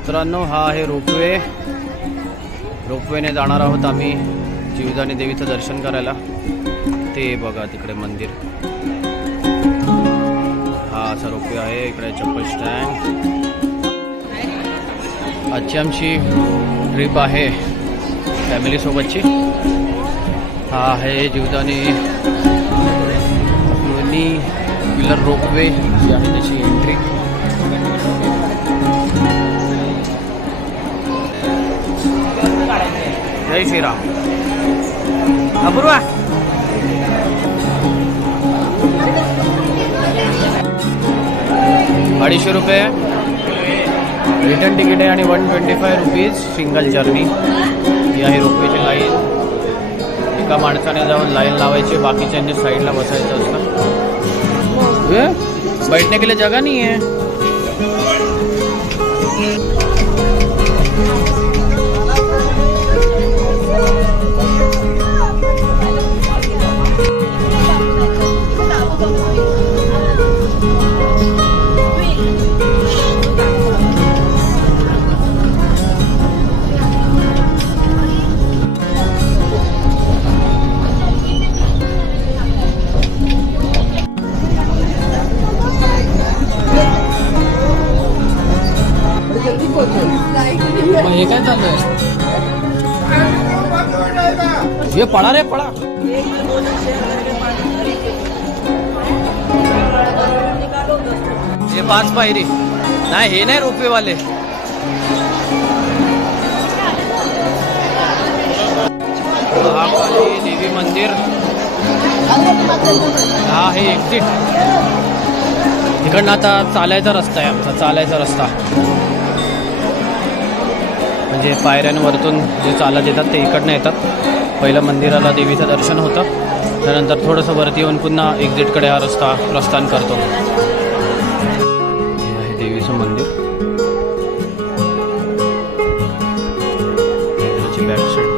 मित्रांनो, हा आहे रोपवे. रोपवेने जाणार आहोत आम्ही जीवदानी देवीचं दर्शन करायला. ते बघा तिकडे मंदिर. हा असा रोपवे आहे. इकडे चप्पल स्टँड. आजची आमची ट्रिप आहे फॅमिलीसोबतची. हा आहे जीवदानी व्हीलर रोपवे जी आहे त्याची एंट्री. जय श्रीराम. अपूर्वा, ₹250 रिटर्न तिकीट आहे आणि 125 रुपीज सिंगल जर्नी. ही आहे रोपवेची लाईन. एका माणसाने जाऊन लाईन लावायची, बाकीच्यांनी साईडला बसायचं असतं. बैठने के लिए जगह नहीं है. मग हे काय चालू आहे? हे पळा रे पळा. हे 5 पायरी नाही. हे नाही रोपवेवाले. महाकाली देवी मंदिर. हा आहे एक्झिट. तिकडनं आता चालायचा रस्ता आहे आमचा. चालायचा रस्ता म्हणजे पायऱ्यांवरतून जे चालत येतात ते इकडनं येतात. पहिलं मंदिराला देवीचं दर्शन होतं. त्यानंतर थोडंसं वरती येऊन पुन्हा एक्झिटकडे हा रस्ता प्रस्थान करतो. हे आहे देवीचं मंदिर. त्याची बॅक साईड.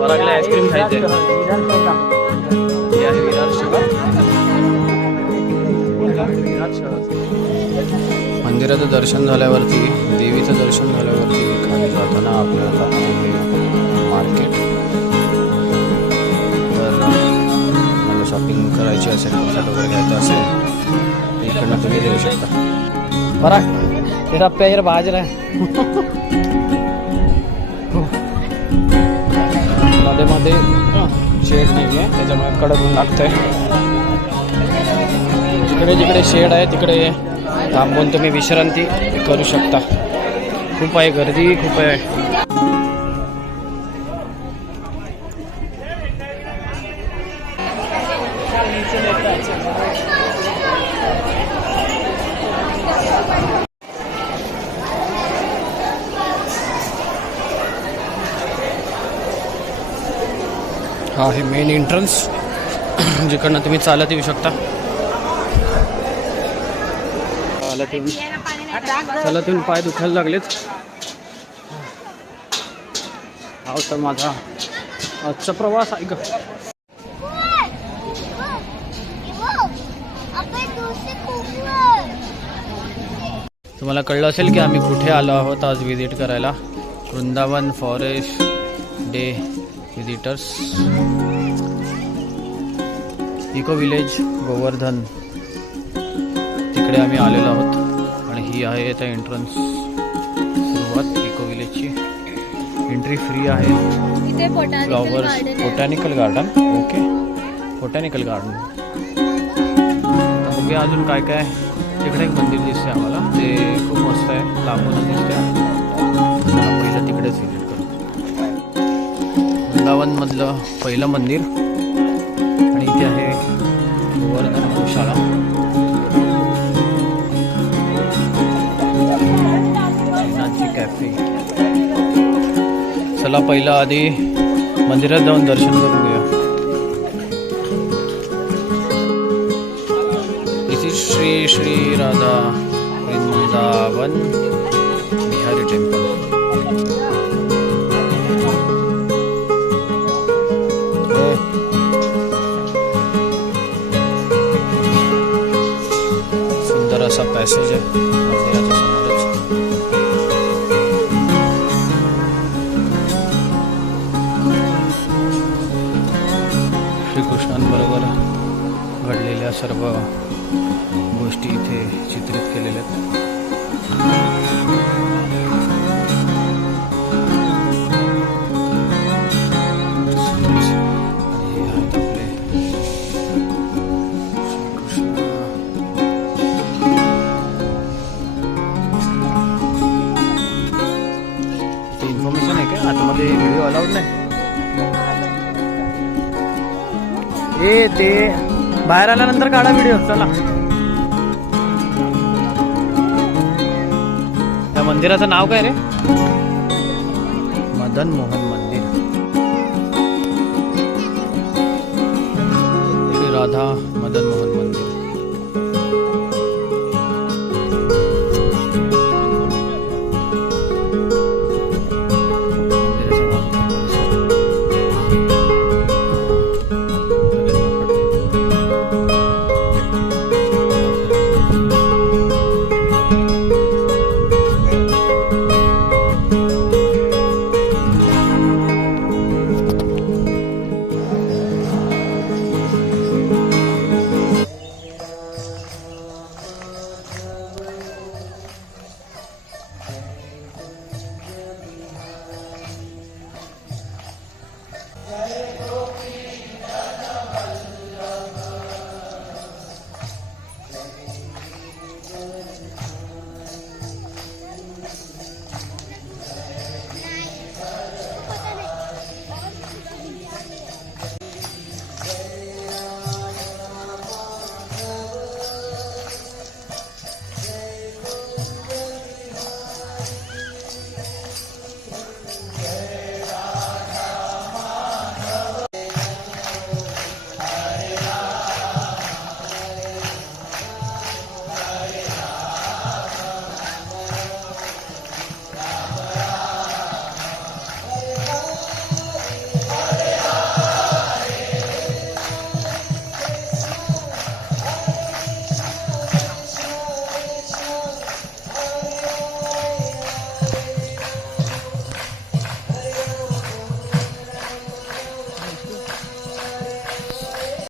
परागला आईस्क्रीम खायचे. हे आहे विरार शहर. मंदिराचं दर्शन झाल्यावरती, देवीचं दर्शन झाल्यावरती खाली जाताना आपल्याला लागते हे मार्केट. तर मला शॉपिंग करायची असेल, प्रसाद वगैरे घ्यायचा असेल, इकडनं तुम्ही देऊ शकता. बरं तेरा पैर बाज रहा है. मध्ये मध्ये शेड नाही आहे, त्याच्यामुळे कडक ऊन लागतंय. जिकडे जिकडे शेड आहे तिकडे थांबून तुम्ही विश्रांती करू शकता. खूप आहे गर्दी, खूप आहे. हा आहे मेन एंट्रन्स, जिकडनं तुम्ही चालत येऊ शकता. चालत पाय दुखायला लागलेत. हा तर माझा आजचा प्रवास आहे. तुम्हाला कळलं असेल की आम्ही कुठे आलो आहोत आज व्हिजिट करायला. Vrindavan forest day visitors. Eco village Govardhan तिकडे आम्ही आलेलो आहोत. आणि ही आहे आता एंट्रन्स सुरुवात इको विलेजची. एंट्री फ्री आहे. Flowers botanical garden. Okay, botanical garden. Okay, अजून काय काय. तिकडे एक मंदिर दिसते आम्हाला, ते खूप मस्त आहे, लांबूनच दिसते. पहिलं तिकडेच व्हिजिट करू. वृंदावनमधलं पहिलं मंदिर. आणि इथे आहे गोवर्धन गोशाळा. कॅफे. चला पहिलं आधी मंदिरात जाऊन दर्शन करून घेऊया. इथे श्री श्री राधा वृंदावन बिहारी टेम्पल. पॅसेज आहे मंदिराच्या समोरच. श्रीकृष्णांबरोबर घडलेल्या सर्व गोष्टी इथे चित्रित केलेल्या आहेत. इन्फॉर्मेशन आहे का आतमध्ये व्हिडिओ अलाउड नाही. ए ते बाहेर आल्यानंतर काढा व्हिडिओ. चला, त्या मंदिराचं नाव काय रे? मदन मोहन